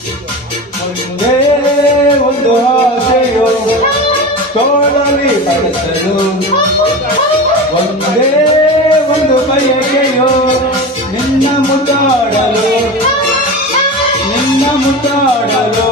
ಒಂದೇ ಒಂದು ಆಸೆಯೋ ತೋಳಲಿ ಬಳಸಲು, ಒಂದೇ ಒಂದು ಬಯಕೆಯೋ ನಿನ್ನ ಮುದ್ದಾಡಲು, ನಿನ್ನ ಮುದ್ದಾಡಲು